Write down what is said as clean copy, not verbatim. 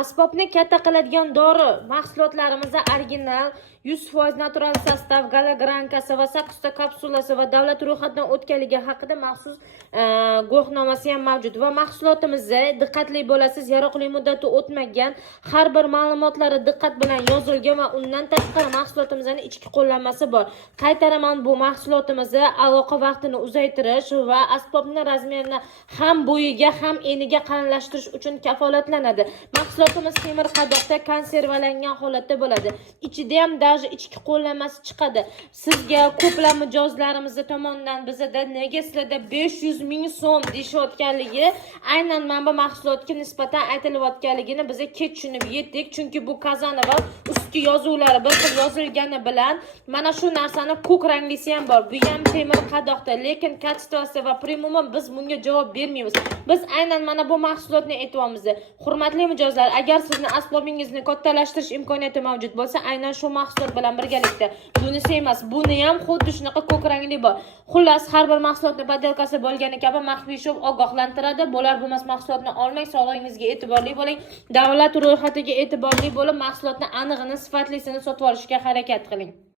Asbobni katta qiladigan dori mahsulotlarimizda original 100% natural sostav, gologrankasi va 8 ta kapsulasi va davlat ro'yxatidan o'tganligi haqida maxsus guvohnomasi ham mavjud va mahsulotimizda diqqatli bo'lasiz, yaroqli muddati o'tmagan, har bir ma'lumotlari diqqat bilan yozilgan va undan tashqari mahsulotimizning ichki qo'llanmasi bor. Qaytaraman, bu mahsulotimizda aloqa vaqtini uzaytirish va asbobni razmerini ham bo'yiga ham eniga qalinlashtirish uchun kafolatlanadi. Mahsulotimiz temir qadoqda konservalangan holatda bo'ladi. Ichida ham даже ichki qo'llanmasi chiqadi. Sizga ko'plab mijozlarimiz tomonidan bizda nega sizlarda 500 ming so'm deyishayotganligi, aynan mana bu mahsulotga nisbatan aytilayotganligini biz kech tushunib yetdik. Chunki bu Kazanova ustki yozuvlari bir xil yozilgani bilan mana shu narsani ko'k ranglisi ham bor. Bu ham temir qadoqda, lekin kачествоsi va premiumi biz bunga javob bermaymiz. Biz aynan mana bu mahsulotni aytyapmiz. Hurmatli mijozlar, agar sizni asbobingizni kattalashtirish imkoniyati mavjud bo'lsa, aynan shu mahsulot bilan birgalikda, bunisi emas, buni ham xuddi shunaqa ko'k rangli bor. Xullas, har bir mahsulotning podelkasi bo'lgani kabi maxfiy shov ogohlantiradi. Bo'lar bo'lmas mahsulotni olmang, sog'lig'ingizga e'tiborli bo'ling. Davlat ro'yxatiga e'tiborli bo'lib, mahsulotni anig'ini, sifatlisini sotib olishga harakat qiling.